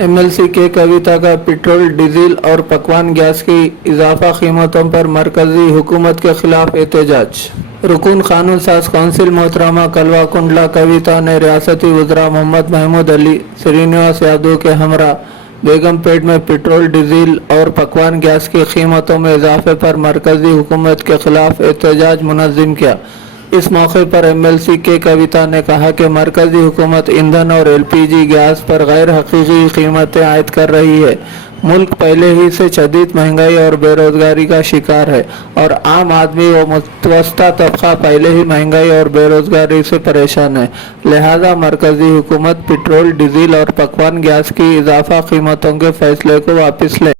MLC के कविता का petrol, diesel और पकवान गैस की इजाफा कीमतों पर मरकजी हुकूमत के खिलाफ एहतजाज। रुकन कानून साज कौंसिल मोहतरमा कलवा कुंडला कविता ने रियासती वज़रा मोहम्मद महमूद अली, श्रीनिवास यादव के हमरा बेगमपेट में पेट्रोल, डीजल और पकवान गैस की कीमतों में इजाफे पर मरकजी हुकूमत के खिलाफ एहतजाज मुनज़्ज़म किया। इस मौके पर एमएलसी के कविता ने कहा कि मरकजी हुकूमत ईंधन और एलपीजी गैस पर गैर हकीकी कीमतें आयद कर रही है। मुल्क पहले ही से शदीद महंगाई और बेरोजगारी का शिकार है और आम आदमी व मुतवस्ता तबका पहले ही महंगाई और बेरोजगारी से परेशान है। लिहाजा मरकजी हुकूमत पेट्रोल, डीजल और पकवान गैस की इजाफा कीमतों के फैसले को वापस ले।